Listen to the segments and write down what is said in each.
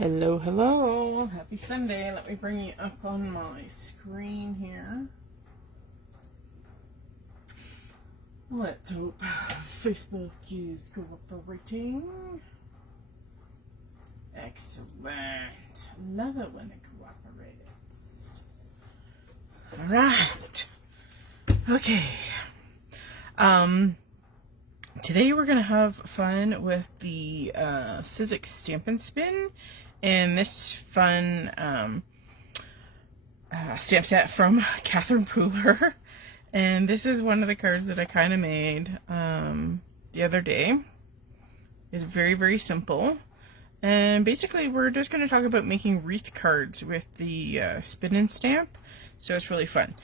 Hello, hello. Happy Sunday. Let me bring you up on my screen here. Let's hope Facebook is cooperating. Excellent. Love it when it cooperates. Alright. Okay. Today we're going to have fun with the Sizzix Stamp and Spin and this fun stamp set from Catherine Pooler. And this is one of the cards that I kind of made the other day. It's very, very simple. And basically we're just going to talk about making wreath cards with the Spin and Stamp. So it's really fun.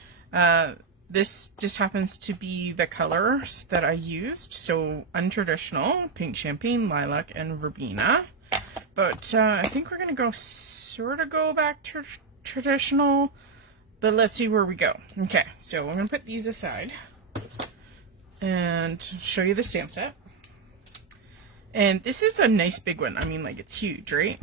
This just happens to be the colors that I used. So untraditional, pink champagne, lilac, and verbena. But I think we're going to go back to traditional. But let's see where we go. Okay, so we're going to put these aside and show you the stamp set. And this is a nice big one. I mean, like, it's huge, right?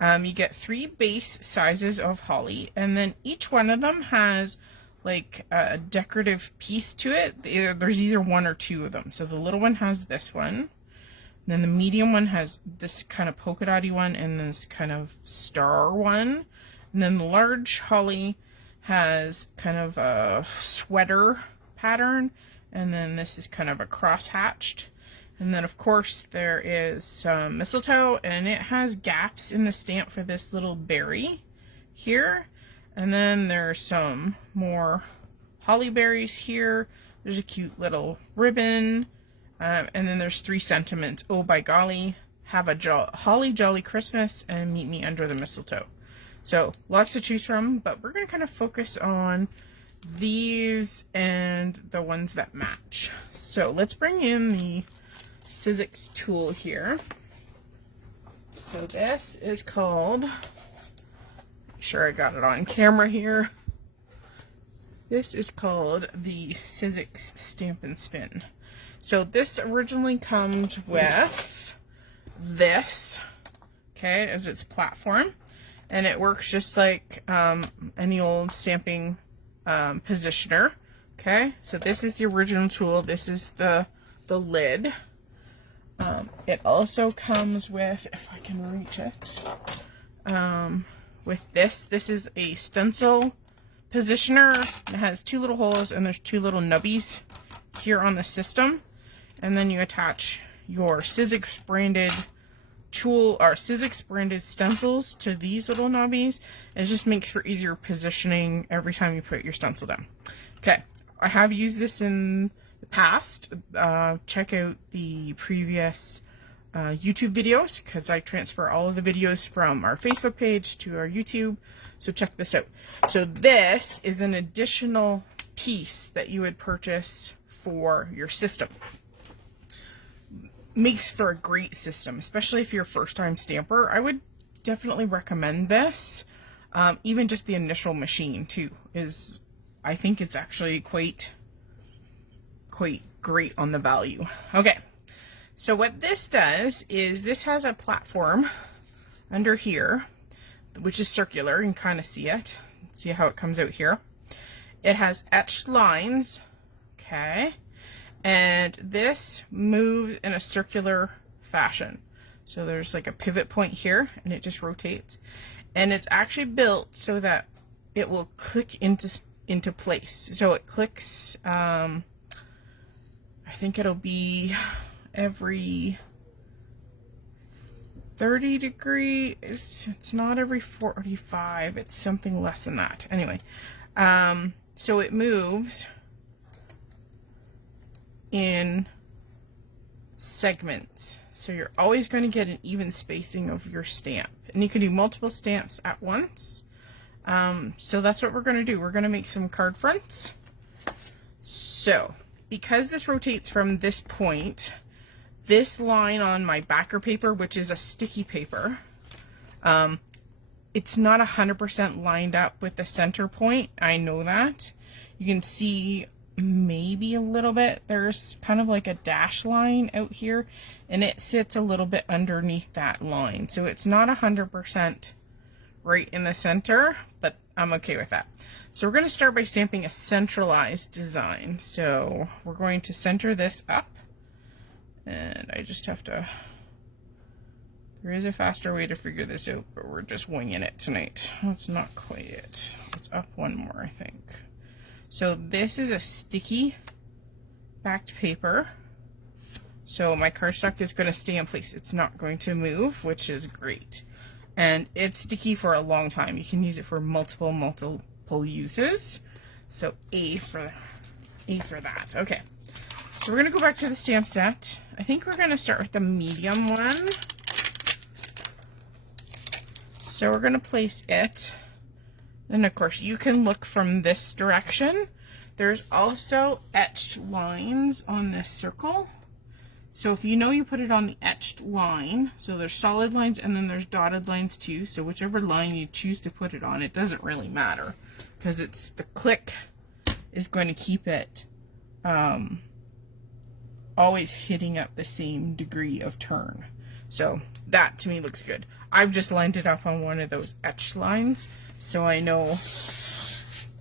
You get 3 base sizes of holly, and then each one of them has like a decorative piece to it. There's either 1 or 2 of them. So the little one has this one. Then the medium one has this kind of polka dotty one and this kind of star one. And then the large holly has kind of a sweater pattern. And then this is kind of a cross-hatched. And then of course there is some mistletoe, and it has gaps in the stamp for this little berry here. And then there's some more holly berries here. There's a cute little ribbon. And then there's 3 sentiments. Oh, by golly, have a holly jolly Christmas and meet me under the mistletoe. So lots to choose from, but we're going to kind of focus on these and the ones that match. So let's bring in the Sizzix tool here. So this is called, sure I got it on camera here. This is called the Sizzix Stamp and Spin. So this originally comes with this, okay, as its platform, and it works just like any old stamping positioner. Okay, so this is the original tool. This is the lid. It also comes with, if I can reach it, with this is a stencil positioner. It has 2 little holes, and there's 2 little nubbies here on the system. And then you attach your Sizzix branded tool or Sizzix branded stencils to these little nubbies. It just makes for easier positioning every time you put your stencil down. Okay, I have used this in the past. Check out the previous YouTube videos, because I transfer all of the videos from our Facebook page to our YouTube. So check this out. So this is an additional piece that you would purchase for your system. Makes for a great system, especially if you're a first-time stamper. I would definitely recommend this. Even just the initial machine too is, I think it's actually quite great on the value. Okay, so what this does is this has a platform under here, which is circular. You can kind of see it. See how it comes out here. It has etched lines, okay, and this moves in a circular fashion. So there's like a pivot point here, and it just rotates. And it's actually built so that it will click into place. So it clicks, I think it'll be every 30 degrees. It's not every 45. It's something less than that. Anyway, so it moves in segments. So you're always going to get an even spacing of your stamp. And you can do multiple stamps at once. So that's what we're going to do. We're going to make some card fronts. So because this rotates from this point, this line on my backer paper, which is a sticky paper, it's not 100% lined up with the center point. I know that. You can see maybe a little bit. There's kind of like a dash line out here, and it sits a little bit underneath that line. So it's not 100% right in the center, but I'm okay with that. So we're going to start by stamping a centralized design. So we're going to center this up, and I just have to, there is a faster way to figure this out, but we're just winging it tonight. That's not quite it. It's up one more, I think. So this is a sticky backed paper. So my cardstock is going to stay in place. It's not going to move, which is great. And it's sticky for a long time. You can use it for multiple uses. So A for that. Okay. So we're going to go back to the stamp set. I think we're going to start with the medium one. So we're going to place it. And of course, you can look from this direction. There's also etched lines on this circle. So if you know, you put it on the etched line. So there's solid lines and then there's dotted lines too. So whichever line you choose to put it on, it doesn't really matter, because it's the click is going to keep it always hitting up the same degree of turn. So that to me looks good. I've just lined it up on one of those etched lines, so I know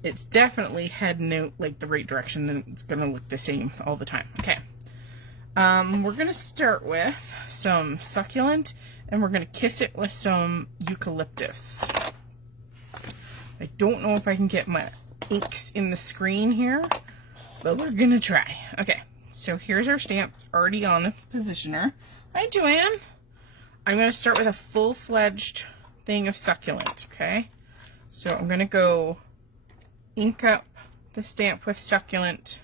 it's definitely heading out like the right direction, and it's gonna look the same all the time. Okay. We're gonna start with some succulent, and we're gonna kiss it with some eucalyptus. I don't know if I can get my inks in the screen here, but we're gonna try. Okay, so here's our stamps already on the positioner. Hi, Joanne. I'm gonna start with a full-fledged thing of succulent, okay? So I'm gonna go ink up the stamp with succulent,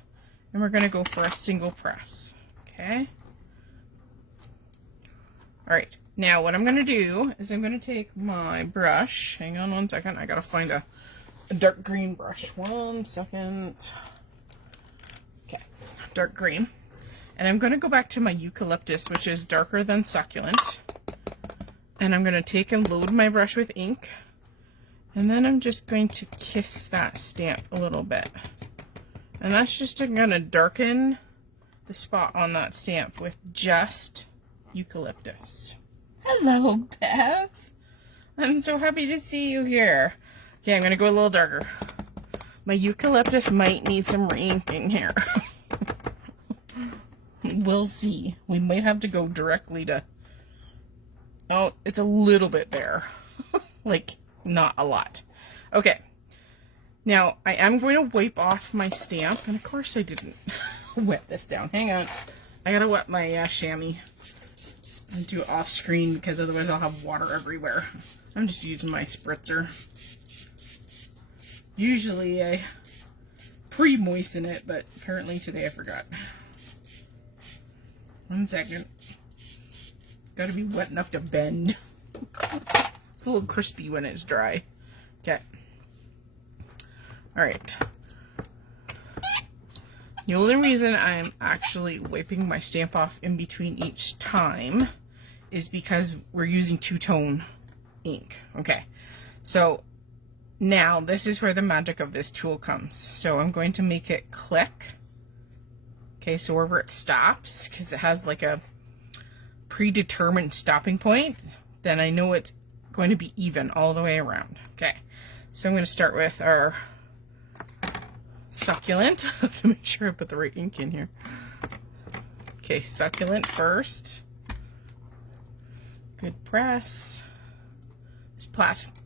and we're gonna go for a single press. Okay. All right. Now what I'm going to do is I'm going to take my brush. Hang on one second. I got to find a dark green brush. 1 second. Okay. Dark green. And I'm going to go back to my eucalyptus, which is darker than succulent. And I'm going to take and load my brush with ink. And then I'm just going to kiss that stamp a little bit. And that's just going to darken the spot on that stamp with just eucalyptus. Hello, Beth. I'm so happy to see you here. Okay, I'm going to go a little darker. My eucalyptus might need some re-inking here. We'll see. We might have to go directly to... Oh, it's a little bit there. Like, not a lot. Okay. Now, I am going to wipe off my stamp, and of course I didn't wet this down. Hang on. I gotta wet my chamois and do it off screen, because otherwise I'll have water everywhere. I'm just using my spritzer. Usually I pre-moisten it, but apparently today I forgot. 1 second. Gotta be wet enough to bend. It's a little crispy when it's dry. Okay. Alright. The only reason I'm actually wiping my stamp off in between each time is because we're using two-tone ink. Okay, so now this is where the magic of this tool comes. So I'm going to make it click. Okay, so wherever it stops, because it has like a predetermined stopping point, then I know it's going to be even all the way around. Okay, so I'm going to start with our succulent to make sure I put the right ink in here. Okay, succulent first. Good press. This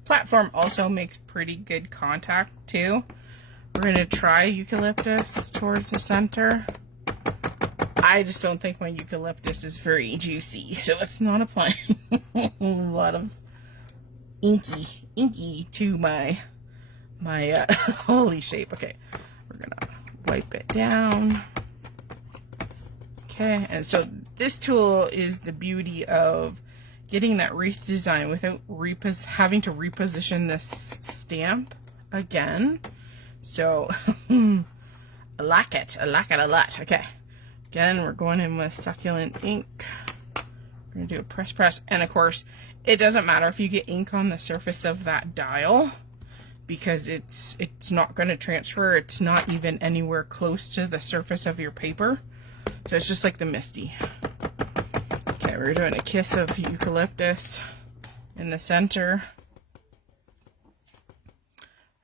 platform also makes pretty good contact too. We're going to try eucalyptus towards the center. I just don't think my eucalyptus is very juicy, so it's not applying a lot of inky to my holly shape. Okay. We're gonna wipe it down. Okay, and so this tool is the beauty of getting that wreath design without having to reposition this stamp again. So I like it a lot. Okay, again, we're going in with succulent ink. We're gonna do a press, and of course, it doesn't matter if you get ink on the surface of that dial, because it's not going to transfer. It's not even anywhere close to the surface of your paper. So it's just like the Misty. we're doing a kiss of eucalyptus in the center.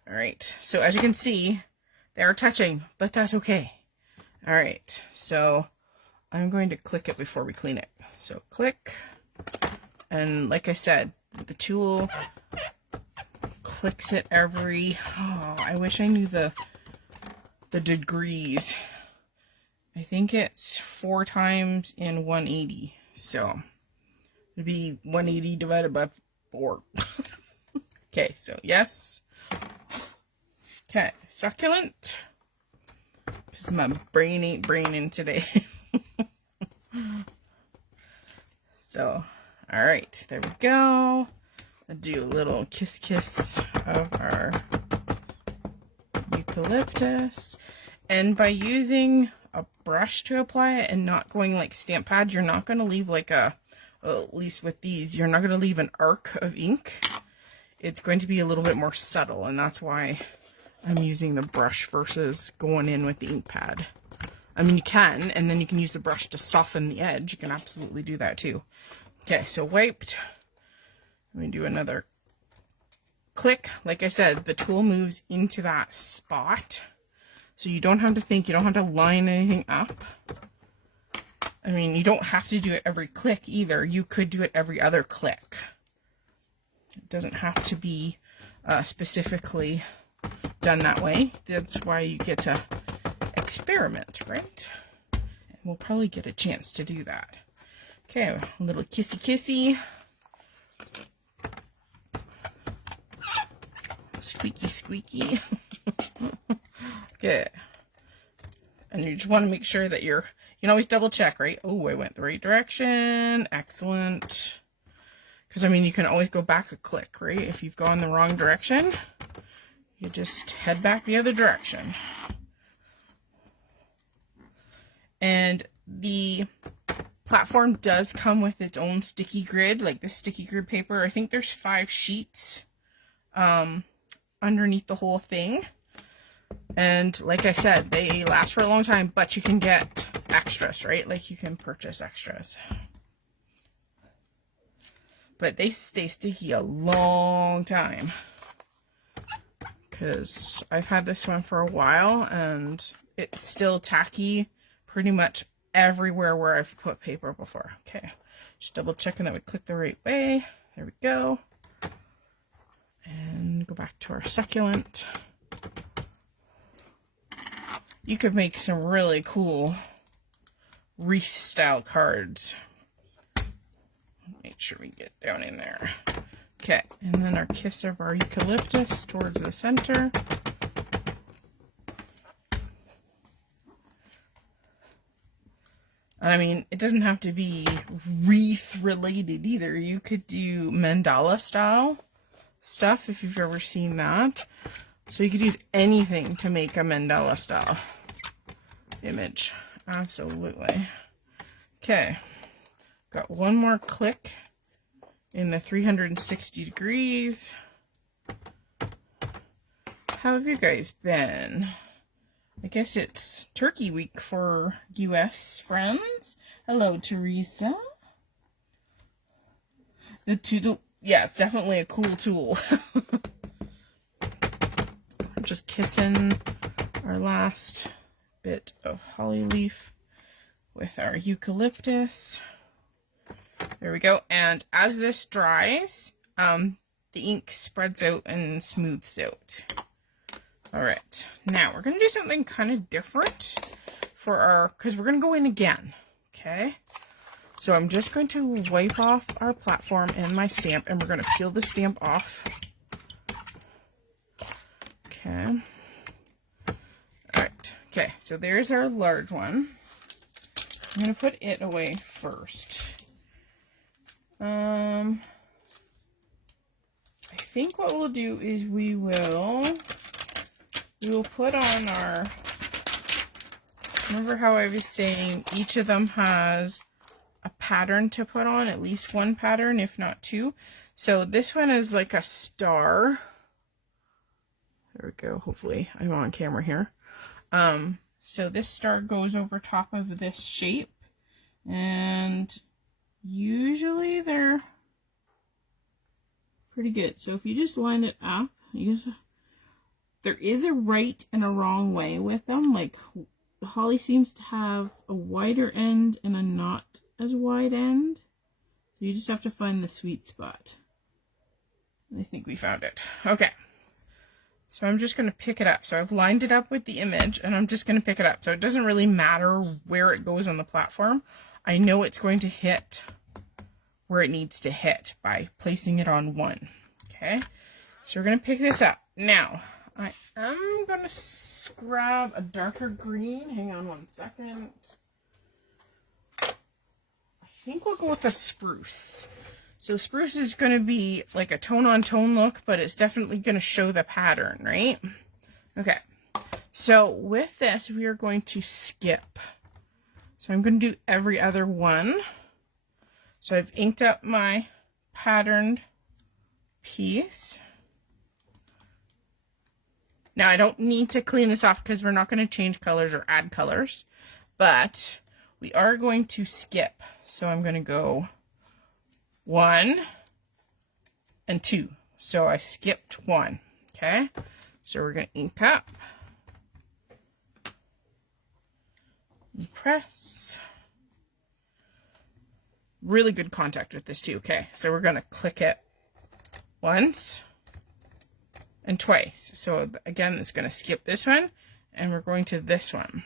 All right, so as you can see, they are touching, but that's okay. All right, so I'm going to click it before we clean it. So click, and like I said, the tool clicks it every, oh, I wish I knew the degrees. I think it's 4 times in 180. So it'd be 180 divided by 4. Okay, so yes. Okay, succulent. Because my brain ain't braining today. So, all right, there we go. I'll do a little kiss of our eucalyptus. And by using a brush to apply it and not going like stamp pad, you're not going to leave like a, well, at least with these, you're not going to leave an arc of ink. It's going to be a little bit more subtle, and that's why I'm using the brush versus going in with the ink pad. I mean, you can, and then you can use the brush to soften the edge. You can absolutely do that too. Okay, so wiped. Let me do another click. Like I said, the tool moves into that spot. So you don't have to think, you don't have to line anything up. I mean, you don't have to do it every click either. You could do it every other click. It doesn't have to be specifically done that way. That's why you get to experiment, right? And we'll probably get a chance to do that. Okay, a little kissy. Squeaky. Okay. And you just want to make sure that you can always double check, right? Oh, I went the right direction. Excellent. Because, I mean, you can always go back a click, right? If you've gone the wrong direction, you just head back the other direction. And the platform does come with its own sticky grid, like this sticky grid paper. I think there's 5 sheets underneath the whole thing. And like I said, they last for a long time, but you can get extras, right? Like you can purchase extras. But they stay sticky a long time. Because I've had this one for a while and it's still tacky pretty much everywhere where I've put paper before. Okay, just double checking that we click the right way. There we go. And go back to our succulent. You could make some really cool wreath style cards. Make sure we get down in there. Okay, and then our kiss of our eucalyptus towards the center. I mean, it doesn't have to be wreath related either. You could do mandala style stuff if you've ever seen that. So you could use anything to make a mandala style image. Absolutely. Okay. Got one more click in the 360 degrees. How have you guys been? I guess it's Turkey Week for US friends. Hello, Teresa. The tool, yeah, it's definitely a cool tool. I'm just kissing our last bit of holly leaf with our eucalyptus. There we go. And as this dries, the ink spreads out and smooths out. All right, now we're going to do something kind of different for our, because we're going to go in again, okay? So I'm just going to wipe off our platform and my stamp, and we're going to peel the stamp off. Okay. All right, okay, so there's our large one. I'm going to put it away first. I think what we'll do is we will put on our, remember how I was saying each of them has a pattern to put on, at least one pattern, if not 2. So this one is like a star. There we go. Hopefully I'm on camera here. So this star goes over top of this shape, and usually they're pretty good. So if you just line it up, there is a right and a wrong way with them. Like the holly seems to have a wider end and a not as wide end. So you just have to find the sweet spot. I think we found it. Okay. So I'm just going to pick it up. So I've lined it up with the image and I'm just going to pick it up. So it doesn't really matter where it goes on the platform. I know it's going to hit where it needs to hit by placing it on one. Okay. So we're going to pick this up. Now, I am going to grab a darker green. Hang on one second. I think we'll go with a spruce. So spruce is going to be like a tone-on-tone look, but it's definitely going to show the pattern, right? Okay. So with this, we are going to skip. So I'm going to do every other one. So I've inked up my patterned piece. Now I don't need to clean this off because we're not going to change colors or add colors, but we are going to skip. So I'm going to go 1 and 2. So I skipped 1. Okay. So we're going to ink up. And press. Really good contact with this too. Okay. So we're going to click it once and twice. So again, it's going to skip this one and we're going to this one.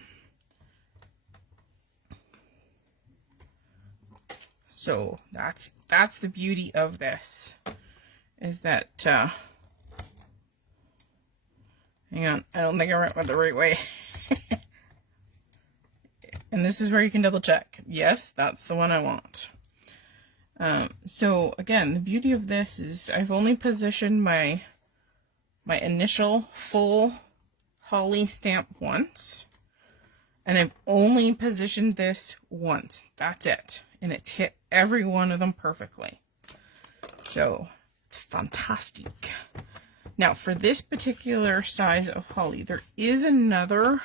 So that's the beauty of this, is that, hang on, I don't think I went the right way. And this is where you can double check. Yes, that's the one I want. So again, the beauty of this is I've only positioned my initial full holly stamp once, and I've only positioned this once. That's it. And it's hit every one of them perfectly. So it's fantastic. Now for this particular size of holly, there is another,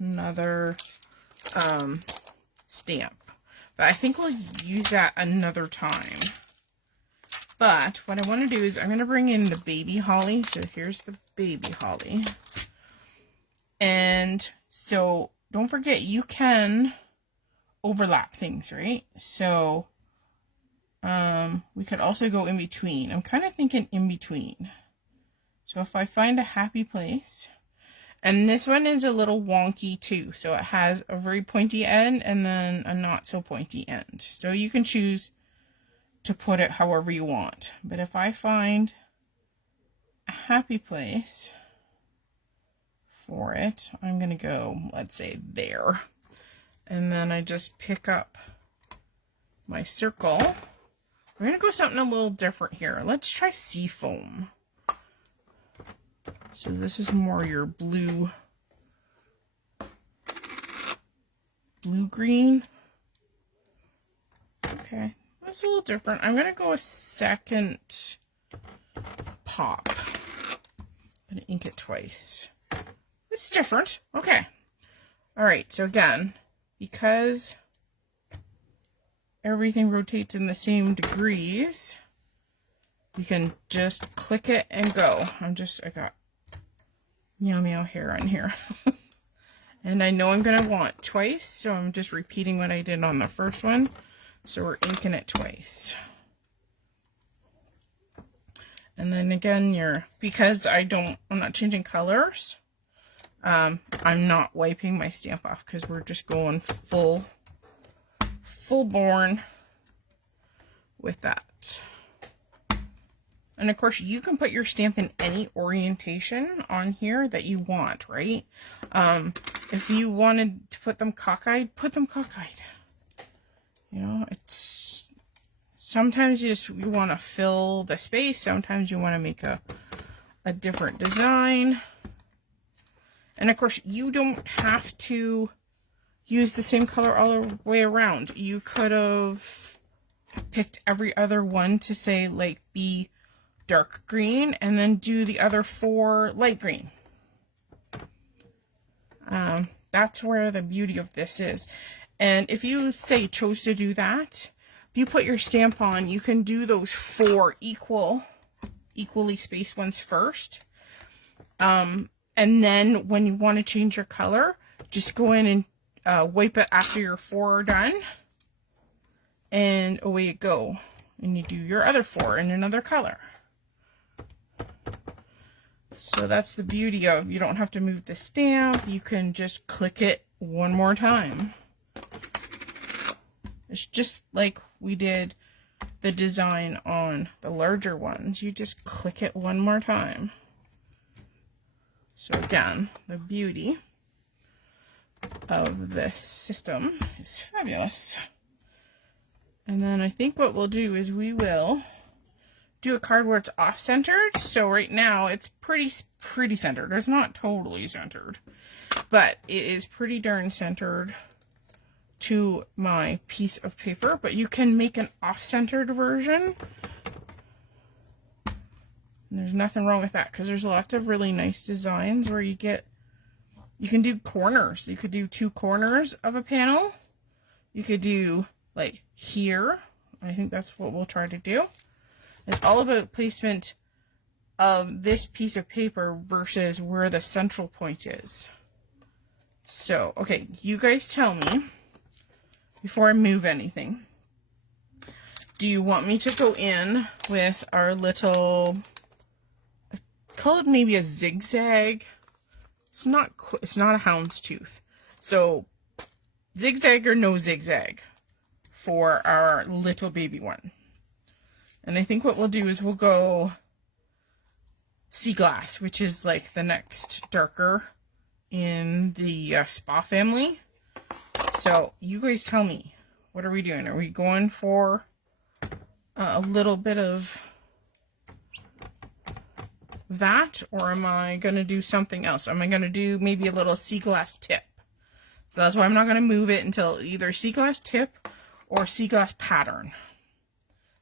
another stamp, but I think we'll use that another time. But what I want to do is I'm going to bring in the baby holly. So here's the baby holly. And so don't forget, you can overlap things, right? So we could also go in between. I'm kind of thinking in between. So if I find a happy place, and this one is a little wonky too. So it has a very pointy end and then a not so pointy end. So you can choose to put it however you want. But if I find a happy place for it, I'm going to go, let's say there. And then I just pick up my circle. We're going to go something a little different here. Let's try seafoam. So this is more your blue green. Okay, that's a little different. I'm going to go a second pop. I'm going to ink it twice. It's different. Okay. All right. So again, because everything rotates in the same degrees, you can just click it and go. I got meow meow hair on here. And I know I'm going to want twice, so I'm just repeating what I did on the first one. So we're inking it twice. And then again, because I'm not changing colors, I'm not wiping my stamp off because we're just going full born with that. And of course, you can put your stamp in any orientation on here that you want, right? If you wanted to put them cockeyed, put them cockeyed. You know, it's sometimes you want to fill the space. Sometimes you want to make a different design. And of course, you don't have to use the same color all the way around. You could have picked every other one to say, like, be dark green and then do the other 4 light green. That's where the beauty of this is. And if you say chose to do that, if you put your stamp on, you can do those 4 equally spaced ones first. And then when you want to change your color, just go in and wipe it after your 4 are done. And away you go. And you do your other 4 in another color. So that's the beauty of, you don't have to move the stamp. You can just click it one more time. It's just like we did the design on the larger ones. You just click it one more time. So again, the beauty of this system is fabulous. And then I think what we'll do is we will do a card where it's off-centered. So right now it's pretty centered. It's not totally centered, but it is pretty darn centered to my piece of paper. But you can make an off-centered version. And there's nothing wrong with that, because there's lots of really nice designs where you can do corners. You could do 2 corners of a panel. You could do like here. I think that's what we'll try to do. It's all about placement of this piece of paper versus where the central point is. So, okay, you guys tell me before I move anything. Do you want me to go in with our little, I call it maybe a zigzag? It's not a houndstooth. So, zigzag or no zigzag for our little baby one. And I think what we'll do is we'll go sea glass, which is like the next darker in the spa family. So you guys tell me, what are we doing? Are we going for a little bit of that, or am I going to do something else? Am I going to do maybe a little sea glass tip? So that's why I'm not going to move it until either sea glass tip or sea glass pattern.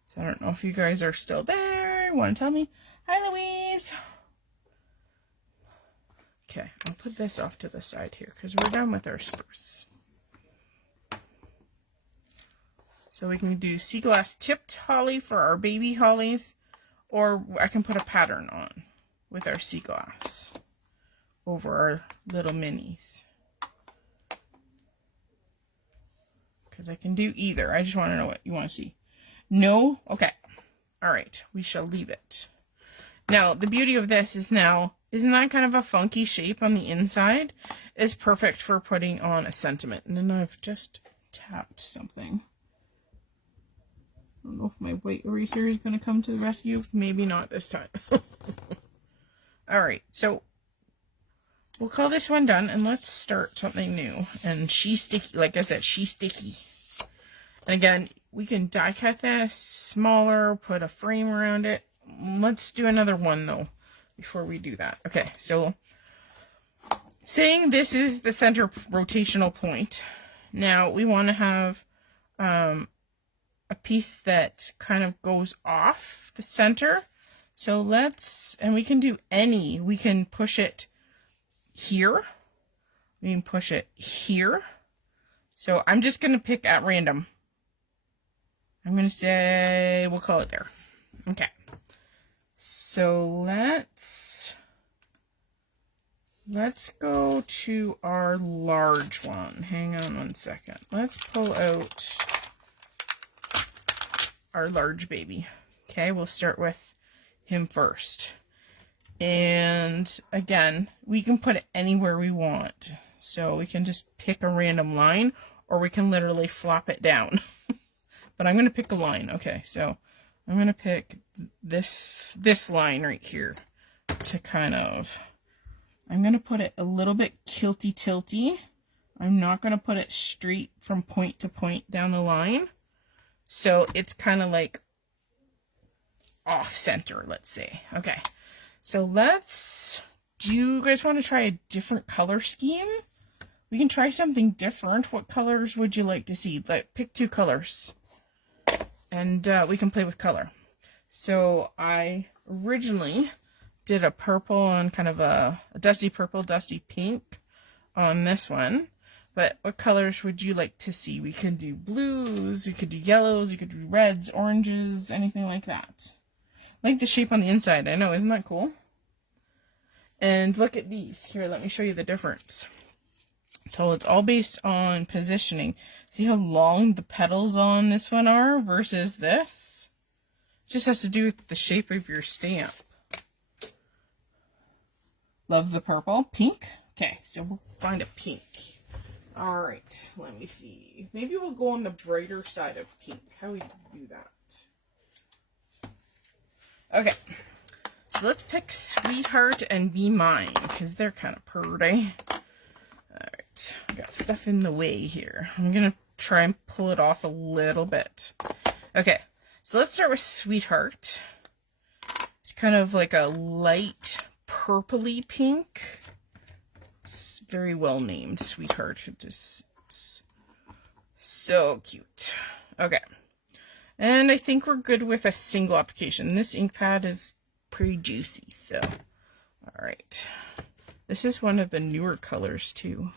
So I don't know if you guys are still there. Want to tell me? Hi, Louise. Okay, I'll put this off to the side here because we're done with our spruce. So we can do sea glass tipped holly for our baby hollies, or I can put a pattern on with our sea glass over our little minis. Because I can do either. I just want to know what you want to see. No? Okay. All right. We shall leave it. Now, the beauty of this is now, isn't that kind of a funky shape on the inside? Is perfect for putting on a sentiment. And then I've just tapped something. I don't know if my white eraser is going to come to the rescue. Maybe not this time. All right. So we'll call this one done, and let's start something new. And she's sticky. Like I said, she's sticky. And again, we can die cut this smaller, put a frame around it. Let's do another one though before we do that. Okay, so saying this is the center rotational point. Now we want to have a piece that kind of goes off the center. So let's, and we can do any, we can push it here. We can push it here. So I'm just going to pick at random. I'm going to say, we'll call it there. Okay. So let's go to our large one. Hang on one second. Let's pull out our large baby. Okay, we'll start with him first. And again, we can put it anywhere we want. So we can just pick a random line, or we can literally flop it down. But I'm going to pick a line. Okay, so I'm going to pick this line right here to kind of, I'm going to put it a little bit kilty-tilty. I'm not going to put it straight from point to point down the line. So it's kind of like off center, let's say. Okay, so do you guys want to try a different color scheme? We can try something different. What colors would you like to see? Like, pick 2 colors. And we can play with color. So I originally did a purple and kind of a dusty purple, dusty pink on this one. But what colors would you like to see? We could do blues, we could do yellows, we could do reds, oranges, anything like that. I like the shape on the inside. I know, isn't that cool? And look at these. Here, let me show you the difference. So it's all based on positioning. See how long the petals on this one are versus this? It just has to do with the shape of your stamp. Love the purple. Pink? Okay, so we'll find a pink. Alright, let me see. Maybe we'll go on the brighter side of pink. How do we do that? Okay, so let's pick Sweetheart and Be Mine, because they're kind of pretty. Alright, I got stuff in the way here. I'm going to try and pull it off a little bit. Okay, so let's start with Sweetheart. It's kind of like a light purpley pink. It's very well named, Sweetheart. It's so cute. Okay. And I think we're good with a single application. This ink pad is pretty juicy, so. Alright. This is one of the newer colors, too.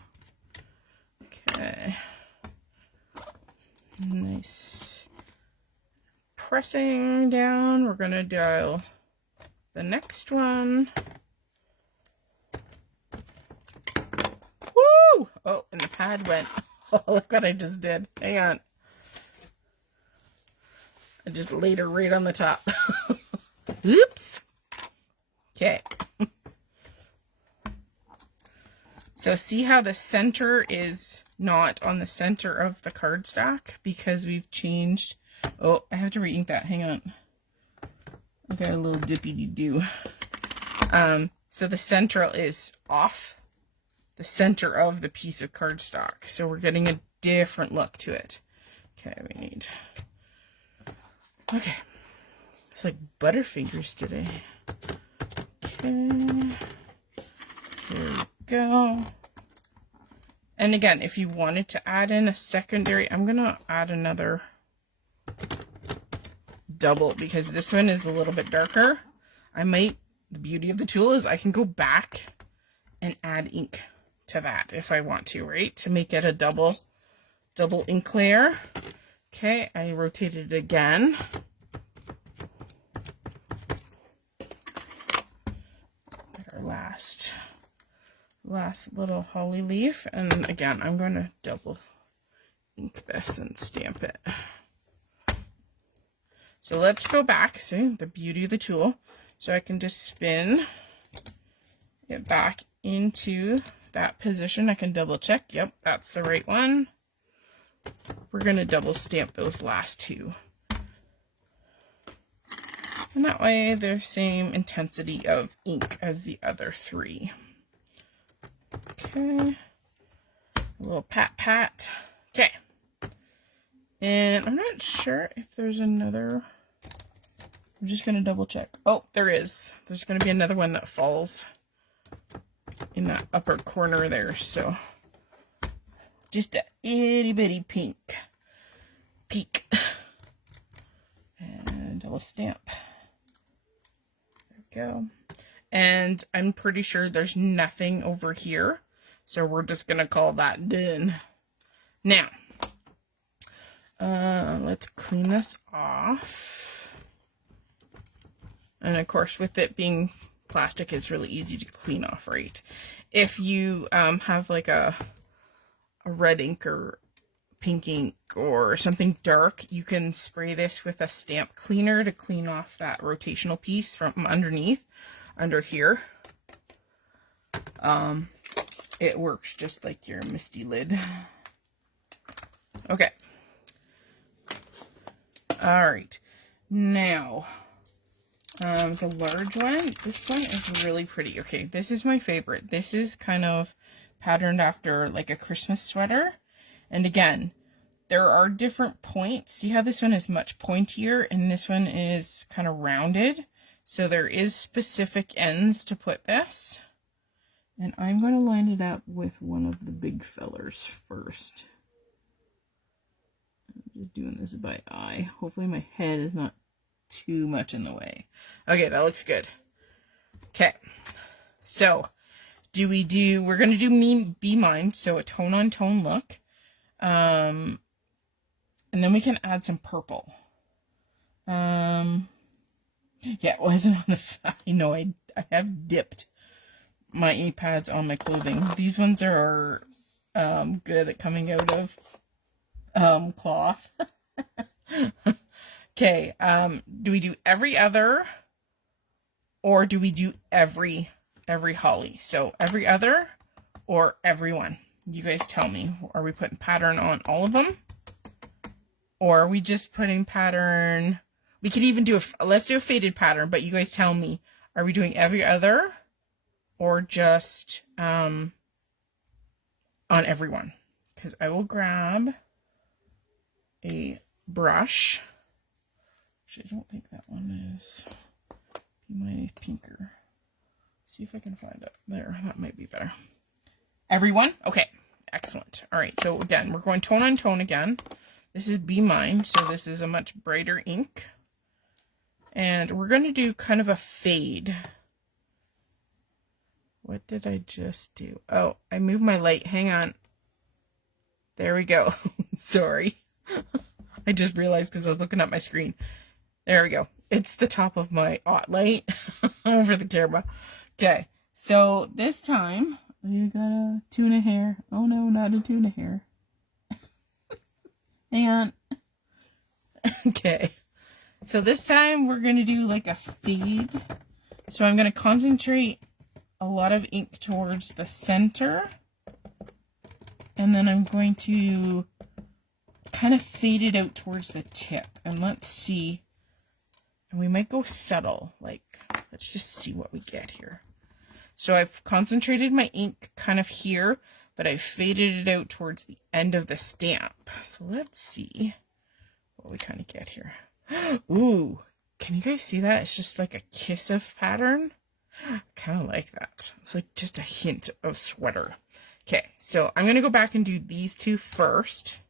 Okay. Nice. Pressing down. We're going to dial the next one. Woo! Oh, and the pad went. Oh, look what I just did. Hang on. I just laid her right on the top. Oops. Okay. So see how the center is not on the center of the cardstock because we've changed. Oh, I have to re-ink that. Hang on. I got a little dippy-dee-doo. So the central is off the center of the piece of cardstock. So we're getting a different look to it. Okay, we need... Okay. It's like Butterfingers today. Okay. Here we go. And again, if you wanted to add in a secondary, I'm going to add another double because this one is a little bit darker. The beauty of the tool is I can go back and add ink to that if I want to, right? To make it a double ink layer. Okay, I rotated it again. Our last little holly leaf, and again I'm going to double ink this and stamp it. So let's go back. See the beauty of the tool. So I can just spin it back into that position. I can double check. Yep, that's the right one. We're going to double stamp those last two. And that way they're same intensity of ink as the other three. Okay. A little pat. Okay. And I'm not sure if there's another. I'm just going to double check. Oh, there is. There's going to be another one that falls in that upper corner there. So just a itty bitty pink peak. And double stamp. There we go. And I'm pretty sure there's nothing over here. So we're just going to call that done. Now, let's clean this off. And of course, with it being plastic, it's really easy to clean off, right? If you have like a red ink or pink ink or something dark, you can spray this with a stamp cleaner to clean off that rotational piece from underneath, under here. It works just like your misty lid. Okay. All right. Now, the large one, this one is really pretty. Okay, this is my favorite. This is kind of patterned after like a Christmas sweater. And again, there are different points. See how this one is much pointier and this one is kind of rounded. So there is specific ends to put this. And I'm going to line it up with one of the big fellers first. I'm just doing this by eye. Hopefully my head is not too much in the way. Okay, that looks good. Okay, so we're going to do Be Mine, so a tone on tone look. And then we can add some purple. Yeah, it wasn't on the, I know I have dipped my ink pads on my clothing. These ones are good at coming out of cloth. Okay, do we do every other, or do we do every holly? So every other or everyone? You guys tell me. Are we putting pattern on all of them? Or are we just putting pattern? We could even do let's do a faded pattern, but you guys tell me. Are we doing every other or just on everyone? Because I will grab a brush, which I don't think that one is. Be my pinker. See if I can find it. There, that might be better. Everyone? Okay, excellent. All right, so again, we're going tone on tone again. This is Be Mine, so this is a much brighter ink. And we're going to do kind of a fade. What did I just do? Oh, I moved my light. Hang on. There we go. Sorry. I just realized because I was looking at my screen. There we go. It's the top of my light over the camera. Okay, so this time we got a tuna hair. Oh no, not a tuna hair. Hang on. Okay, so this time we're going to do like a fade. So I'm going to concentrate a lot of ink towards the center. And then I'm going to kind of fade it out towards the tip. And let's see. And we might go subtle. Like, let's just see what we get here. So I've concentrated my ink kind of here, but I've faded it out towards the end of the stamp. So let's see what we kind of get here. Ooh, can you guys see that? It's just like a kiss of pattern. I kind of like that. It's like just a hint of sweater. Okay, so I'm going to go back and do these two first.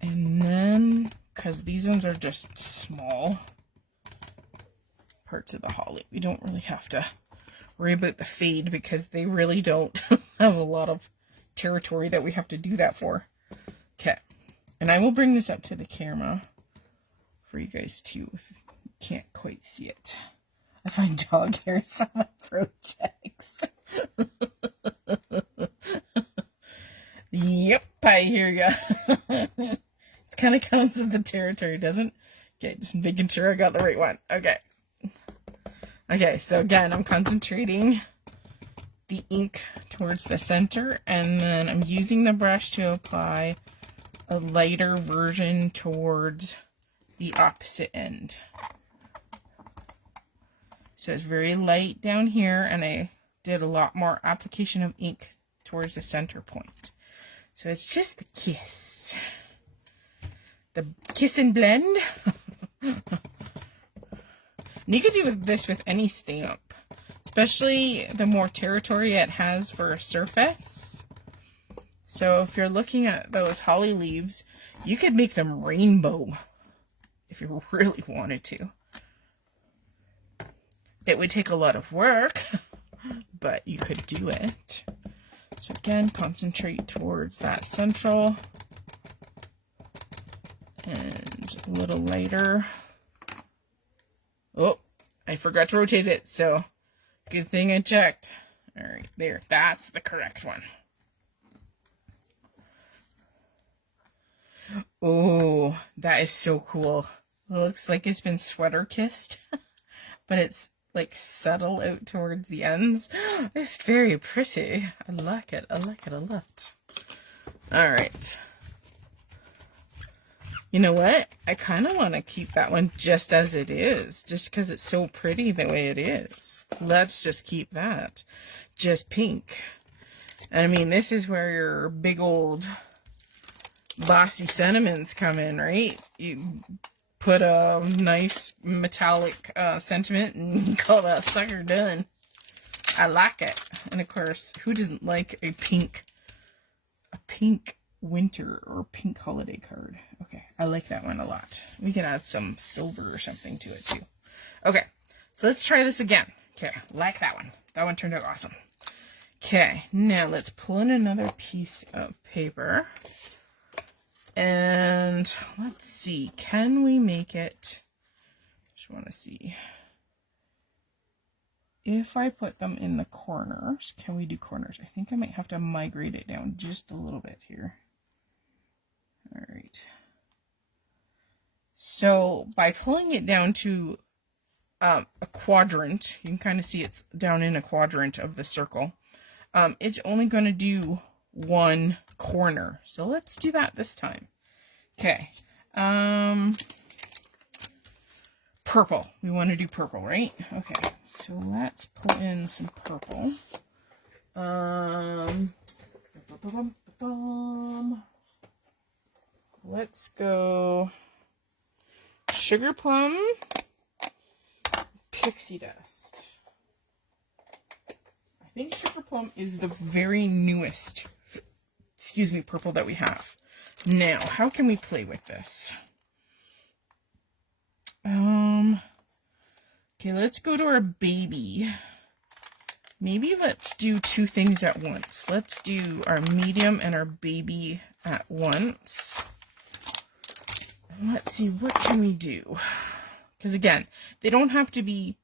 And then, because these ones are just small parts of the holly, we don't really have to worry about the fade because they really don't have a lot of territory that we have to do that for. Okay, and I will bring this up to the camera for you guys too if you can't quite see it. I find dog hairs on my projects. Yep, here you go. It kind of counts as the territory, doesn't? Okay, just making sure I got the right one. Okay. Okay, so again, I'm concentrating the ink towards the center, and then I'm using the brush to apply a lighter version towards the opposite end. So it's very light down here, and I did a lot more application of ink towards the center point. So it's just the kiss. The kiss and blend. And you could do this with any stamp, especially the more territory it has for a surface. So if you're looking at those holly leaves, you could make them rainbow if you really wanted to. It would take a lot of work, but you could do it. So again, concentrate towards that central and a little lighter. Oh, I forgot to rotate it, so good thing I checked. All right, there, that's the correct one. Oh, that is so cool. It looks like it's been sweater kissed, but it's like subtle out towards the ends. It's very pretty. I like it. I like it a lot. All right. You know what? I kind of want to keep that one just as it is, just because it's so pretty the way it is. Let's just keep that just pink. And I mean, this is where your big old bossy sentiments come in, right? You put a nice metallic sentiment and you call that sucker done. I like it. And of course, who doesn't like a pink winter or pink holiday card? Okay, I like that one a lot. We can add some silver or something to it too. Okay, so let's try this again. Okay, like that one. That one turned out awesome. Okay, now let's pull in another piece of paper. And let's see, can we make it, just want to see. If I put them in the corners, can we do corners? I think I might have to migrate it down just a little bit here. All right. So by pulling it down to a quadrant, you can kind of see it's down in a quadrant of the circle. It's only going to do one corner. So let's do that this time. Okay. Purple. We want to do purple, right? Okay. So let's put in some purple. Let's go sugar plum, pixie dust. I think sugar plum is the very newest, purple that we have. Now, how can we play with this? Okay, let's go to our baby. Maybe let's do two things at once. Let's do our medium and our baby at once. And let's see, what can we do? Because again, they don't have to be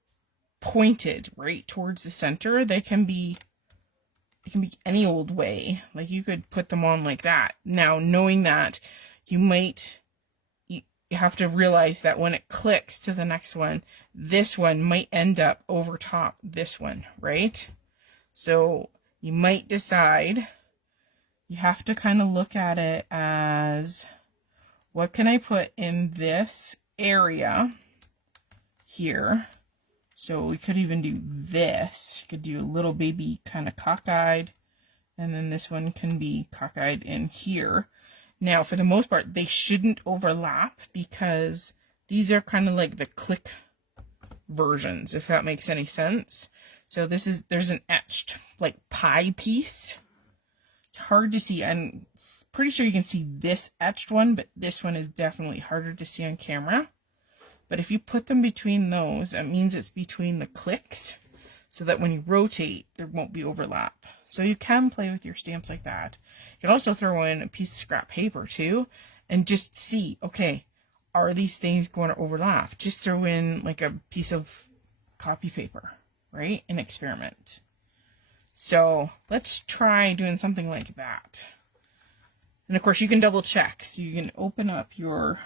pointed right towards the center. It can be any old way. Like you could put them on like that. Now, knowing that, you have to realize that when it clicks to the next one, this one might end up over top this one, right? So you might decide, you have to kind of look at it as, what can I put in this area here? So we could even do this. You could do a little baby kind of cockeyed, and then this one can be cockeyed in here. Now, for the most part, they shouldn't overlap because these are kind of like the click versions, if that makes any sense. So there's an etched like pie piece. It's hard to see. I'm pretty sure you can see this etched one, but this one is definitely harder to see on camera. But if you put them between those, that means it's between the clicks, so that when you rotate, there won't be overlap. So you can play with your stamps like that. You can also throw in a piece of scrap paper too, and just see, okay, are these things going to overlap? Just throw in like a piece of copy paper, right? And experiment. So let's try doing something like that. And of course you can double check. So you can open up your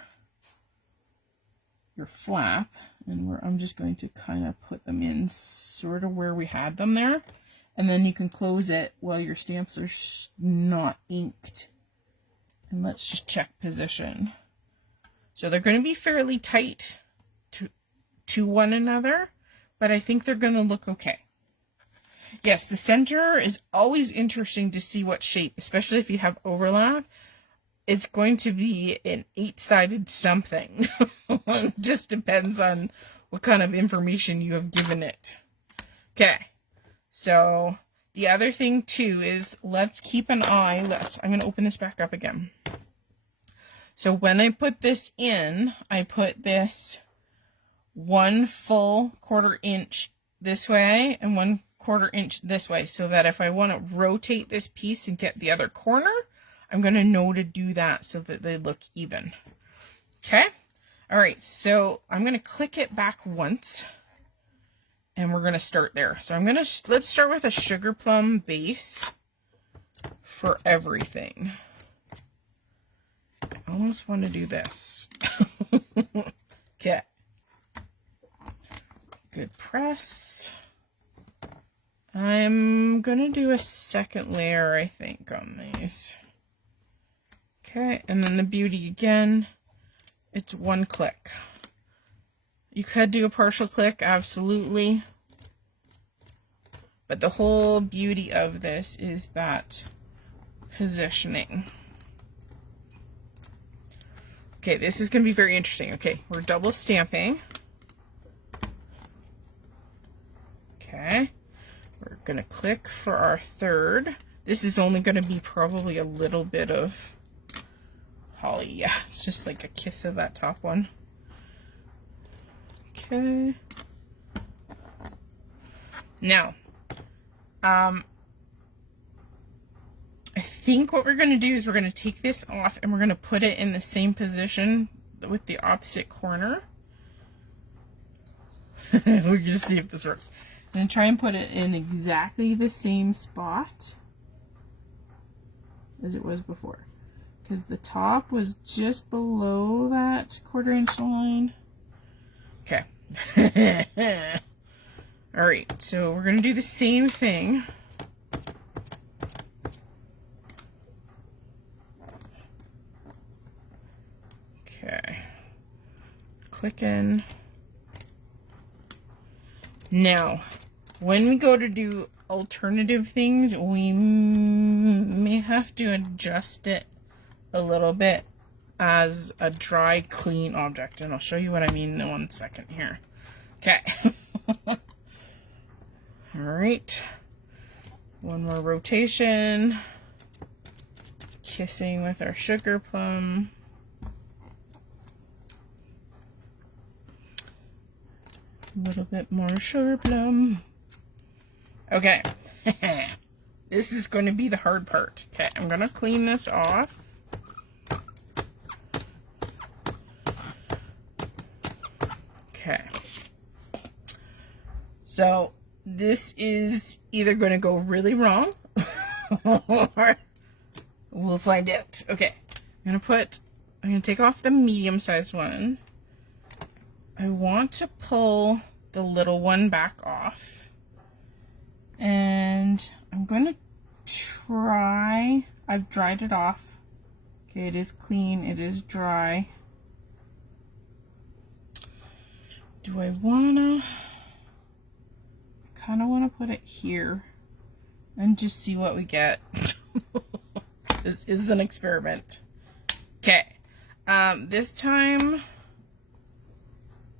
flap, and I'm just going to kind of put them in sort of where we had them there, and then you can close it while your stamps are not inked. And let's just check position. So they're going to be fairly tight to one another, but I think they're going to look okay. Yes, the center is always interesting to see what shape, especially if you have overlap. It's going to be an 8-sided something. It just depends on what kind of information you have given it. Okay, so the other thing too is, let's keep an eye. I'm going to open this back up again. So when I put this in, I put this 1 full 1/4 inch this way and 1/4 inch this way, so that if I want to rotate this piece and get the other corner, I'm going to know to do that so that they look even. Okay? All right, so I'm going to click it back once, and we're going to start there. So let's start with a sugar plum base for everything. I almost want to do this. Okay. Good press. I'm going to do a second layer, I think, on these. Okay, and then the beauty again, it's 1 click. You could do a partial click, absolutely. But the whole beauty of this is that positioning. Okay, this is going to be very interesting. Okay, we're double stamping. Okay, we're going to click for our third. This is only going to be probably a little bit of holly. Yeah, it's just like a kiss of that top one. Okay. Now, I think what we're going to do is we're going to take this off and we're going to put it in the same position with the opposite corner. We're going to see if this works. I'm going to try and put it in exactly the same spot as it was before, because the top was just below that 1/4 inch line. Okay. All right, so we're going to do the same thing. Okay. Click in. Now, when we go to do alternative things, we may have to adjust it a little bit as a dry, clean object. And I'll show you what I mean in 1 second here. Okay. All right. One more rotation. Kissing with our sugar plum. A little bit more sugar plum. Okay. This is going to be the hard part. Okay, I'm going to clean this off. Okay. So this is either going to go really wrong or we'll find out. Okay. I'm going to take off the medium-sized one. I want to pull the little one back off. And I'm going to try, I've dried it off. Okay, it is clean, it is dry. Do I wanna, I kind of want to put it here and just see what we get. This is an experiment. Okay, this time,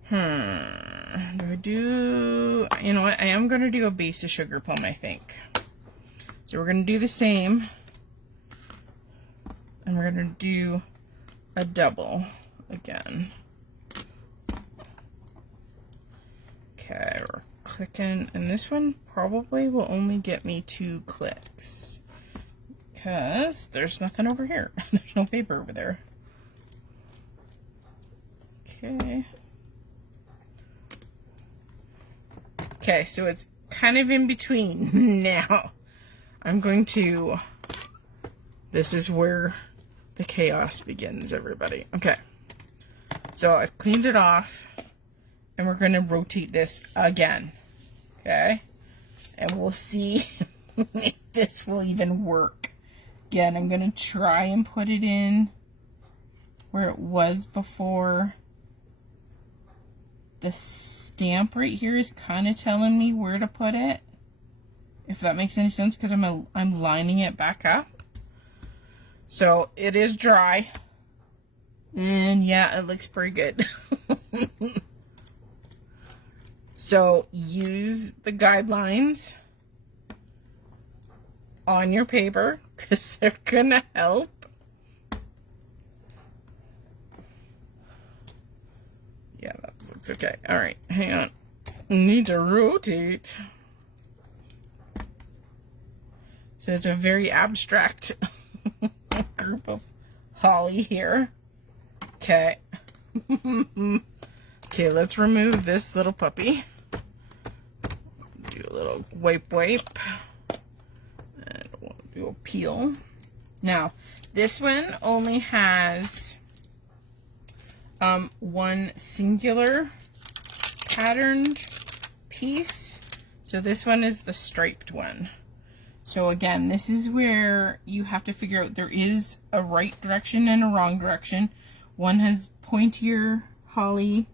do I do, you know what, I am going to do a base of sugar plum, I think. So we're going to do the same, and we're going to do a double again. Okay, we're clicking, and this one probably will only get me 2 clicks, because there's nothing over here. There's no paper over there. Okay. Okay, so it's kind of in between. Now, I'm going to, this is where the chaos begins, everybody. Okay, so I've cleaned it off, and we're going to rotate this again. Okay, and we'll see if this will even work. Again, I'm going to try and put it in where it was before. The stamp right here is kind of telling me where to put it, if that makes any sense, because I'm lining it back up. So it is dry, and yeah, it looks pretty good. So use the guidelines on your paper, because they're gonna help. Yeah, that looks okay. All right, hang on. I need to rotate. So it's a very abstract group of holly here. Okay. Okay, let's remove this little puppy. Do a little wipe. And we'll do a peel. Now, this one only has one singular patterned piece. So this one is the striped one. So again, this is where you have to figure out there is a right direction and a wrong direction. One has pointier holly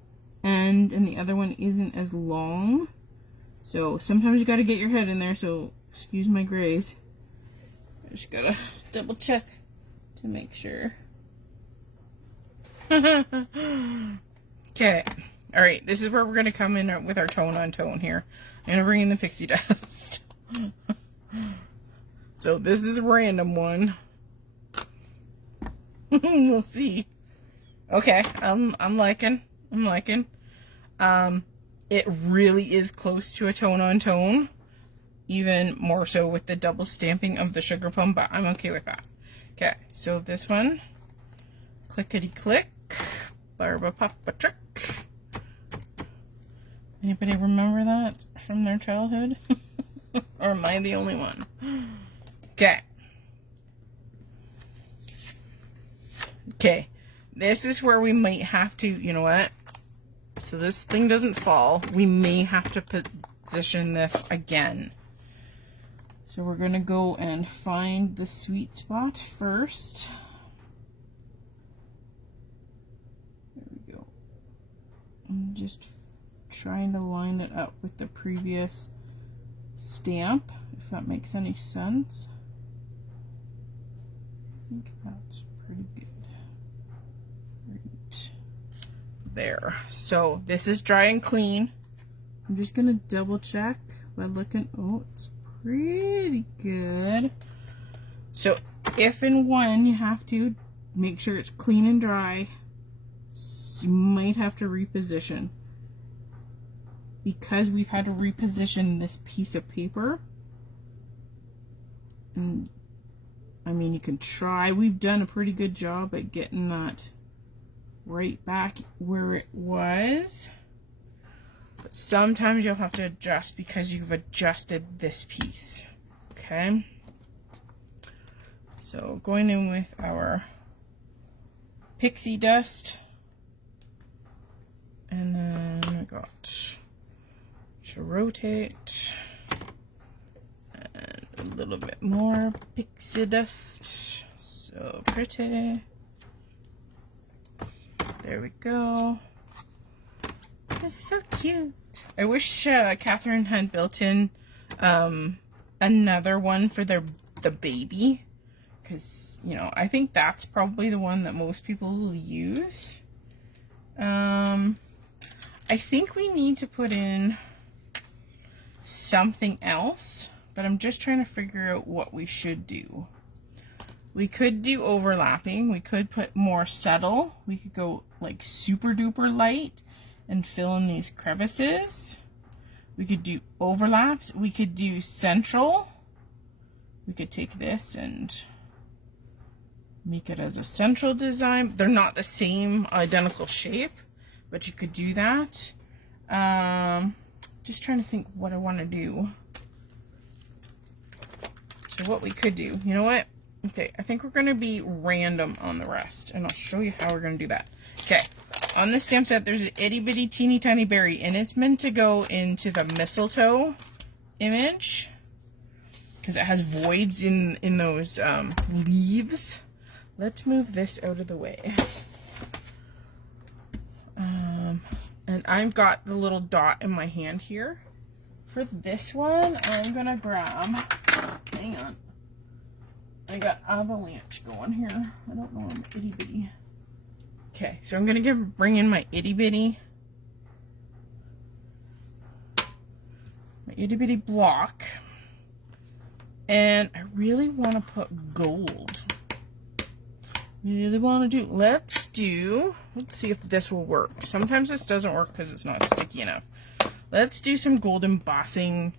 end and the other one isn't as long. So sometimes you got to get your head in there, so excuse my grays. I just gotta double check to make sure. Okay, all right, this is where we're gonna come in with our tone on tone here. I'm gonna bring in the pixie dust. So this is a random one. We'll see. Okay, I'm liking. It really is close to a tone on tone. even more so with the double stamping of the sugar plum, but I'm okay with that. Okay, so this one, clickety click, Barba Papa trick. Anybody remember that from their childhood? Or am I the only one? Okay. Okay, this is where we might have to, you know what? So this thing doesn't fall. We may have to position this again. So we're going to go and find the sweet spot first. There we go. I'm just trying to line it up with the previous stamp, if that makes any sense. I think that's pretty good. Right there. So this is dry and clean. I'm just gonna double check by looking. Oh, it's pretty good. So if and when you have to make sure it's clean and dry, you might have to reposition. Because we've had to reposition this piece of paper, and I mean, you can try. We've done a pretty good job at getting that right back where it was. But sometimes you'll have to adjust because you've adjusted this piece. Okay? So going in with our pixie dust. And then we got to rotate. And a little bit more pixie dust. So pretty. There we go. It's so cute. I wish Catherine had built in another one for the baby, because, you know, I think that's probably the one that most people will use. I think we need to put in something else, but I'm just trying to figure out what we should do. We could do overlapping. We could put more subtle. We could go like super duper light and fill in these crevices. We could do overlaps. We could do central. We could take this and make it as a central design. They're not the same identical shape, but you could do that. Just trying to think what I want to do. So what we could do, you know what? Okay, I think we're going to be random on the rest, and I'll show you how we're going to do that. Okay, on this stamp set, there's an itty bitty teeny tiny berry, and it's meant to go into the mistletoe image because it has voids in those leaves. Let's move this out of the way. And I've got the little dot in my hand here. For this one, I'm going to grab, hang on. I got avalanche going here. I don't know, I'm itty bitty. Okay, so I'm gonna bring in my itty bitty block, and I really want to put gold. Let's see if this will work. Sometimes this doesn't work because it's not sticky enough. Let's do some gold embossing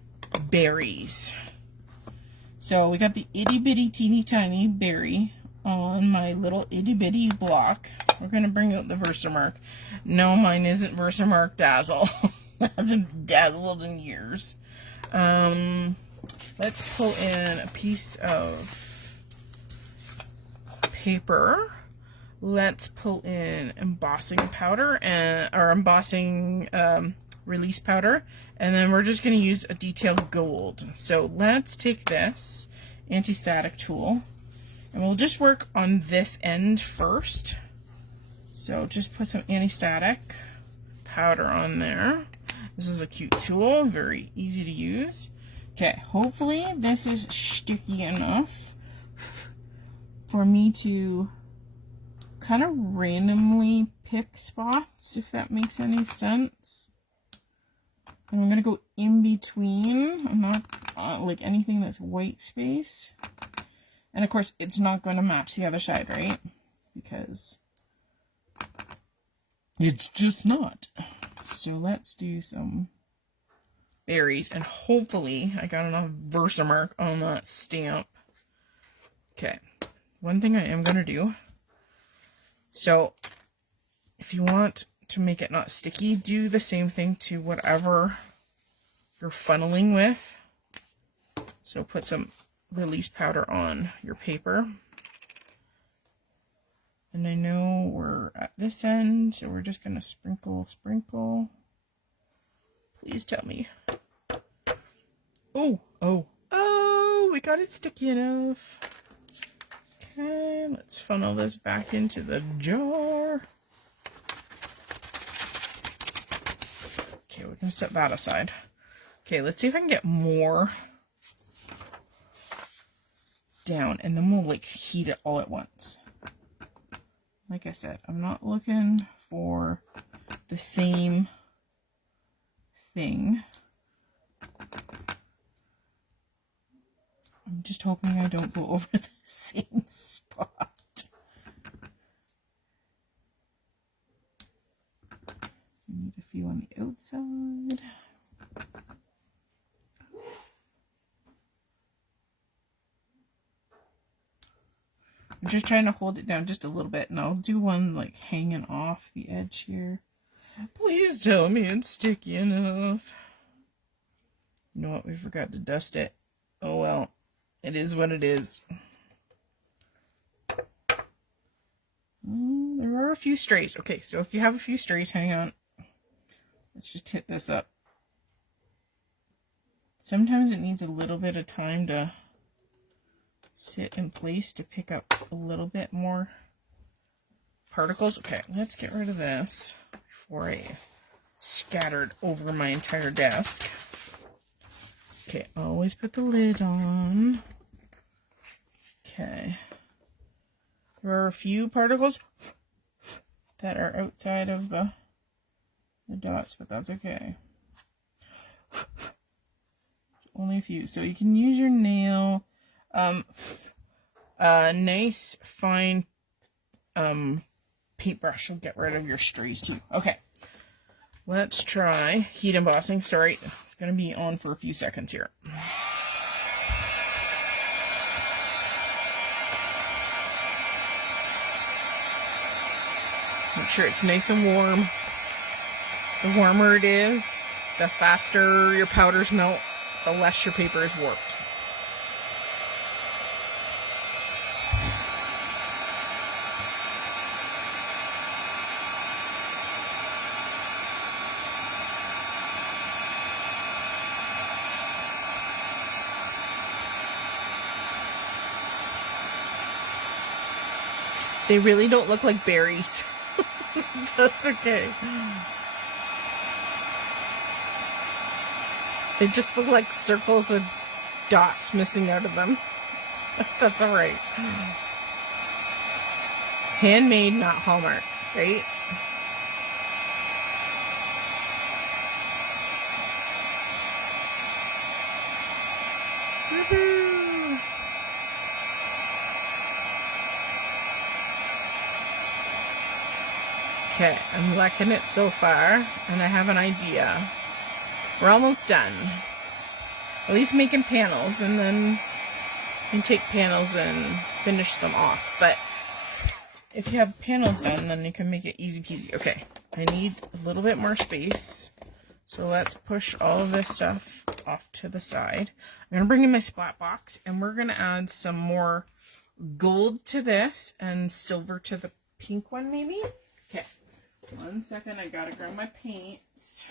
berries. So we got the itty bitty teeny tiny berry on my little itty bitty block. We're going to bring out the Versamark. No, mine isn't Versamark Dazzle. Hasn't dazzled in years. Let's pull in a piece of paper. Let's pull in embossing powder or embossing release powder, and then we're just going to use a detailed gold. So let's take this anti-static tool, and we'll just work on this end first. So just put some anti-static powder on there. This is a cute tool, very easy to use. Okay, hopefully this is sticky enough for me to kind of randomly pick spots, if that makes any sense. And I'm going to go in between. I'm not like anything that's white space. And of course, it's not going to match the other side, right? Because it's just not. So let's do some berries, and hopefully I got enough Versamark on that stamp. Okay, one thing I am going to do, so if you want to make it not sticky, do the same thing to whatever you're funneling with. So put some release powder on your paper. And I know we're at this end, so we're just going to sprinkle, sprinkle. Please tell me. Oh, we got it sticky enough. Okay, let's funnel this back into the jar. Okay, we're going to set that aside. Okay, let's see if I can get more down, and then we'll like heat it all at once. Like I said, I'm not looking for the same thing. I'm just hoping I don't go over the same spot. I need a few on the outside. I'm just trying to hold it down just a little bit, and I'll do one like hanging off the edge here. Please tell me it's sticky enough. You know what? We forgot to dust it. Oh well, it is what it is. Oh, there are a few strays. Okay, so if you have a few strays, hang on. Let's just hit this up. Sometimes it needs a little bit of time to sit in place to pick up a little bit more particles. Okay, let's get rid of this before I scattered over my entire desk. Okay, always put the lid on. Okay. There are a few particles that are outside of the dots, but that's okay. Only a few. So you can use your nail. A nice fine paintbrush will get rid of your strays too. Okay, let's try heat embossing. Sorry, it's going to be on for a few seconds here. Make sure it's nice and warm. The warmer it is, the faster your powders melt, the less your paper is warped. They really don't look like berries. That's okay. They just look like circles with dots missing out of them. That's alright. Handmade, not Hallmark, right? Woohoo! Okay, I'm liking it so far, and I have an idea. We're almost done. At least making panels, and then you can take panels and finish them off. But if you have panels done, then you can make it easy peasy. Okay, I need a little bit more space. So let's push all of this stuff off to the side. I'm going to bring in my splat box, and we're going to add some more gold to this and silver to the pink one maybe. Okay. 1 second, I gotta grab my paints.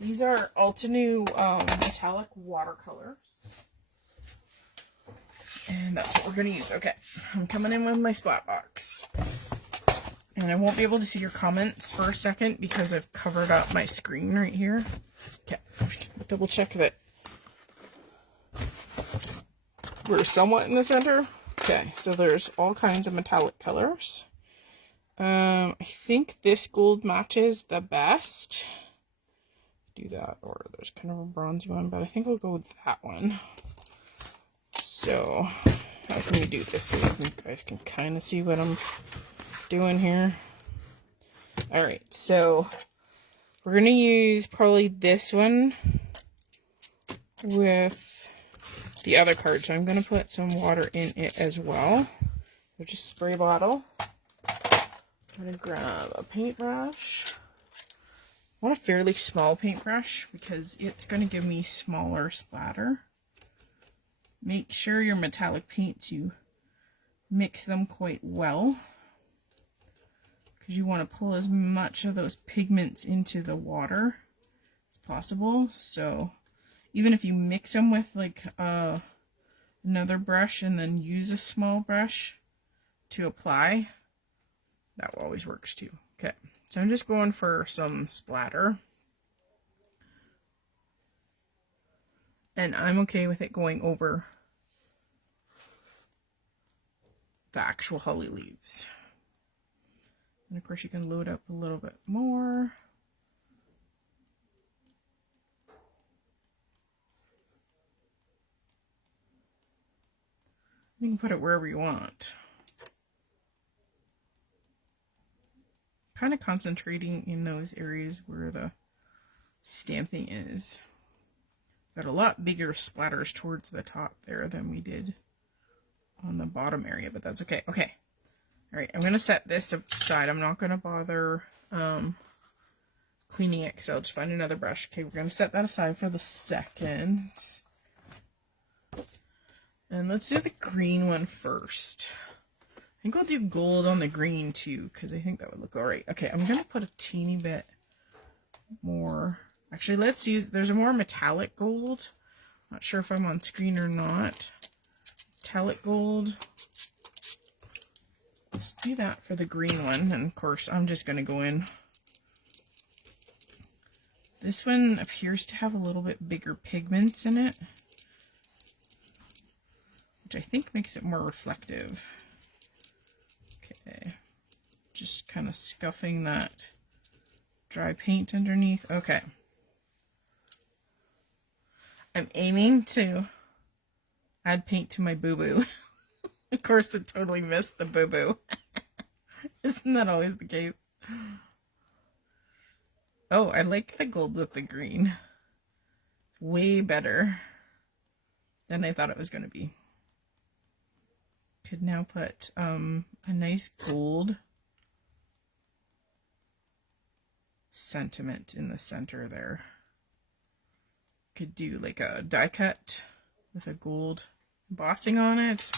These are Altenew metallic watercolors. And that's what we're gonna use. Okay, I'm coming in with my splat box. And I won't be able to see your comments for a second because I've covered up my screen right here. Okay, double check that we're somewhat in the center. Okay, so there's all kinds of metallic colors. I think this gold matches the best. Do that, or there's kind of a bronze one, but I think I'll go with that one. So, how can we do this so you guys can kind of see what I'm doing here? Alright, so We're going to use probably this one with the other card. So I'm going to put some water in it as well. So just spray bottle. I'm going to grab a paintbrush. I want a fairly small paintbrush because it's going to give me smaller splatter. Make sure your metallic paints, you mix them quite well, because you want to pull as much of those pigments into the water as possible. So even if you mix them with like another brush and then use a small brush to apply, that always works too. Okay, so I'm just going for some splatter, and I'm okay with it going over the actual holly leaves. And of course you can load up a little bit more. You can put it wherever you want. Kind of concentrating in those areas where the stamping is. Got a lot bigger splatters towards the top there than we did on the bottom area, but that's okay. Okay. All right, I'm going to set this aside. I'm not going to bother cleaning it because I'll just find another brush. Okay, we're going to set that aside for the second. And let's do the green one first. I think I'll do gold on the green too, because I think that would look alright. Okay, I'm going to put a teeny bit more. Actually, let's use, there's a more metallic gold. Not sure if I'm on screen or not. Metallic gold. Let's do that for the green one. And of course, I'm just going to go in. This one appears to have a little bit bigger pigments in it, which I think makes it more reflective. Okay, just kind of scuffing that dry paint underneath. Okay. I'm aiming to add paint to my boo-boo. Of course, I totally missed the boo-boo. Isn't that always the case? Oh, I like the gold with the green. Way better than I thought it was going to be. Could now put a nice gold sentiment in the center there. Could do like a die cut with a gold embossing on it.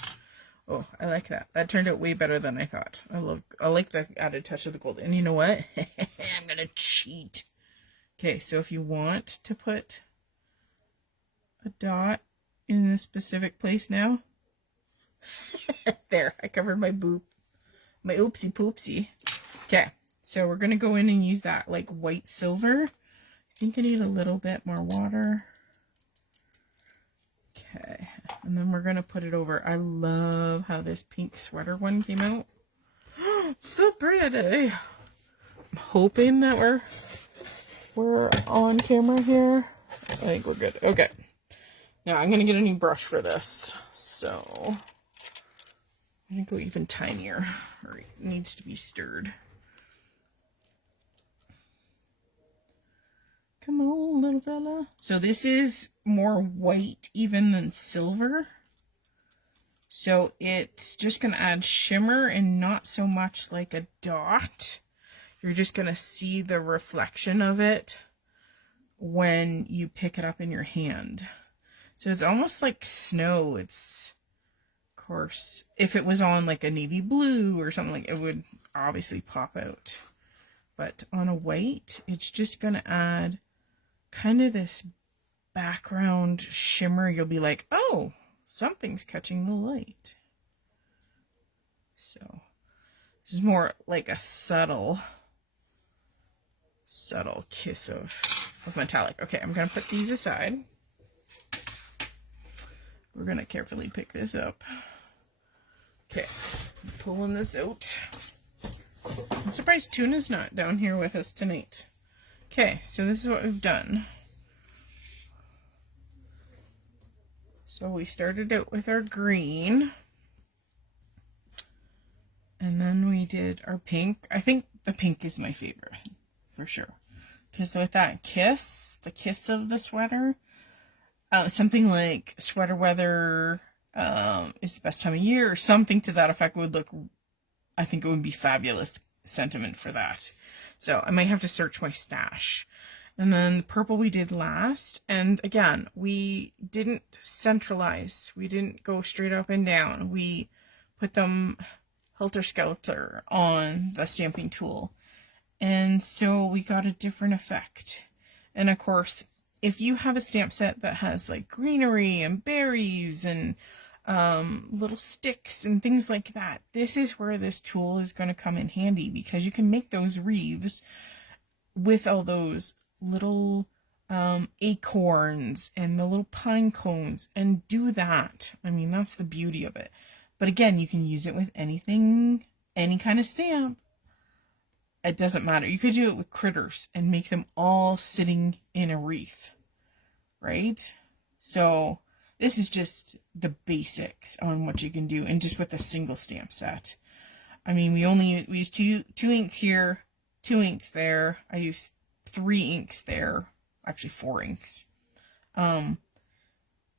Oh, I like that. That turned out way better than I thought. I like the added touch of the gold. And you know what? I'm gonna cheat. Okay, so if you want to put a dot in a specific place now. There, I covered my my oopsie poopsie. Okay, so we're gonna go in and use that like white silver. I think I need a little bit more water. Okay, and then we're gonna put it over. I love how this pink sweater one came out. So pretty. I'm hoping that we're on camera here. I think we're good. Okay, now I'm gonna get a new brush for this. So I'm gonna go even tinier, or it needs to be stirred. Come on, little fella. So this is more white even than silver. So it's just gonna add shimmer and not so much like a dot. You're just gonna see the reflection of it when you pick it up in your hand. So it's almost like snow. It's, course, if it was on like a navy blue or something, like it would obviously pop out, but on a white it's just gonna add kind of this background shimmer. You'll be like, oh, something's catching the light. So this is more like a subtle kiss of metallic. Okay, I'm gonna put these aside. We're gonna carefully pick this up. Okay, I'm pulling this out. I'm surprised Tuna's not down here with us tonight. Okay, so this is what we've done. So we started out with our green. And then we did our pink. I think the pink is my favorite, for sure. because with that kiss, the kiss of the sweater, something like sweater weather is the best time of year, or something to that effect would look, I think it would be fabulous sentiment for that. So I might have to search my stash. And then the purple we did last, and again, we didn't centralize. We didn't go straight up and down. We put them helter-skelter on the stamping tool. And so we got a different effect. And of course, if you have a stamp set that has like greenery and berries and little sticks and things like that, this is where this tool is going to come in handy, because you can make those wreaths with all those little acorns and the little pine cones and do that. I mean, that's the beauty of it. But again, you can use it with anything, any kind of stamp. It doesn't matter. You could do it with critters and make them all sitting in a wreath, right? So this is just the basics on what you can do, and just with a single stamp set. I mean, we use two inks here, 2 inks there. I use 3 inks there, actually 4 inks.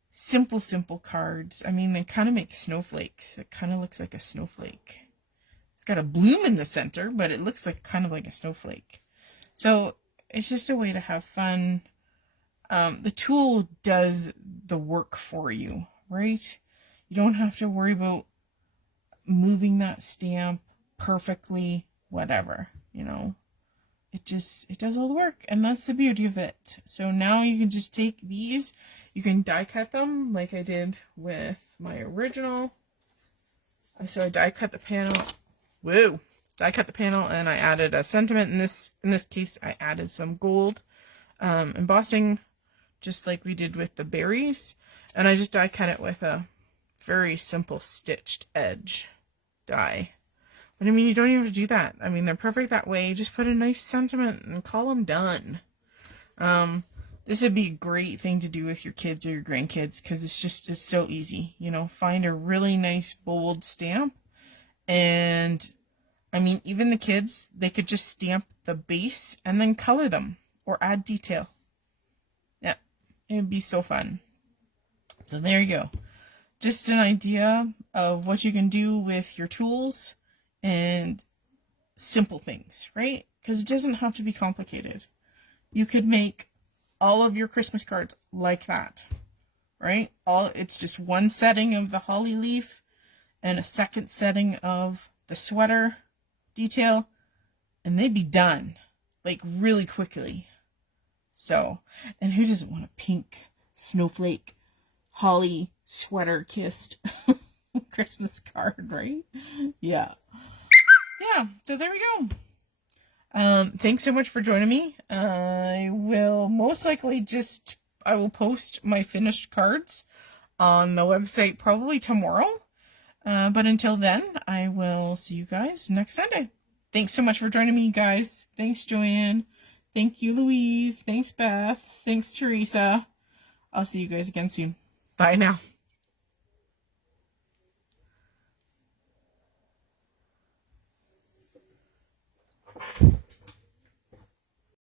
Simple cards. I mean, they kind of make snowflakes. It kind of looks like a snowflake. It's got a bloom in the center, but it looks like kind of like a snowflake. So it's just a way to have fun. The tool does the work for you, right? You don't have to worry about moving that stamp perfectly, whatever, you know. It does all the work, and that's the beauty of it. So now you can just take these, you can die cut them like I did with my original. So I die cut the panel. Woo! I cut the panel and I added a sentiment. In this case, I added some gold embossing, just like we did with the berries. And I just die cut it with a very simple stitched edge die. But I mean, you don't even have to do that. I mean, they're perfect that way. Just put a nice sentiment and call them done. This would be a great thing to do with your kids or your grandkids, because it's so easy. You know, find a really nice bold stamp. And I mean, even the kids, they could just stamp the base and then color them or add detail. Yeah, it would be so fun. So there you go. Just an idea of what you can do with your tools and simple things, right? Because it doesn't have to be complicated. You could make all of your Christmas cards like that, right? It's just one setting of the holly leaf and a second setting of the sweater detail, and they'd be done like really quickly. So, and who doesn't want a pink snowflake holly sweater kissed Christmas card, right? Yeah, so there we go. Thanks so much for joining me. I will most likely I will post my finished cards on the website probably tomorrow. But until then, I will see you guys next Sunday. Thanks so much for joining me, guys. Thanks, Joanne. Thank you, Louise. Thanks, Beth. Thanks, Teresa. I'll see you guys again soon. Bye now.